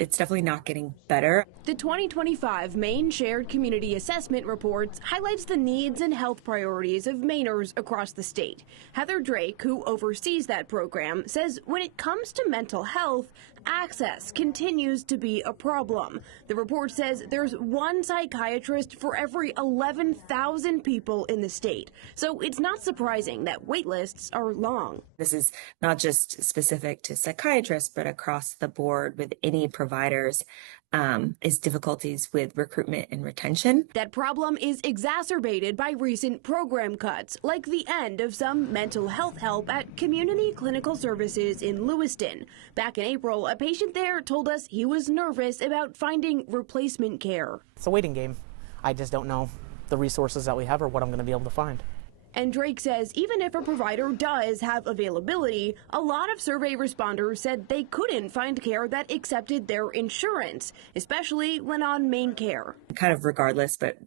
it's definitely not getting better. The 2025 Maine Shared Community Assessment Reports highlights the needs and health priorities of Mainers across the state. Heather Drake, who oversees that program, says when it comes to mental health, access continues to be a problem. The report says there's one psychiatrist for every 11,000 people in the state. So it's not surprising that wait lists are long. This is not just specific to psychiatrists, but across the board with any providers, is difficulties with recruitment and retention. That problem is exacerbated by recent program cuts, like the end of some mental health help at Community Clinical Services in Lewiston. Back in April, a patient there told us he was nervous about finding replacement care. It's a waiting game. I just don't know the resources that we have or what I'm going to be able to find. And Drake says even if a provider does have availability, a lot of survey responders said they couldn't find care that accepted their insurance, especially when on Maine Care. Kind of regardless, but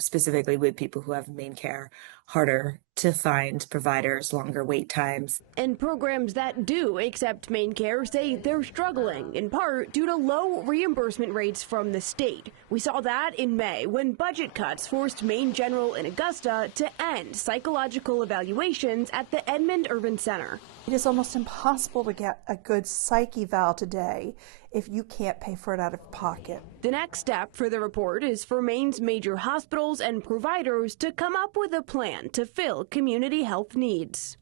specifically with people who have Maine Care, harder to find providers, longer wait times. And programs that do accept Maine Care say they're struggling, in part due to low reimbursement rates from the state. We saw that in May when budget cuts forced Maine General in Augusta to end psychological evaluations at the Edmond Urban Center. It is almost impossible to get a good psych eval today if you can't pay for it out of pocket. The next step for the report is for Maine's major hospitals and providers to come up with a plan to fill community health needs.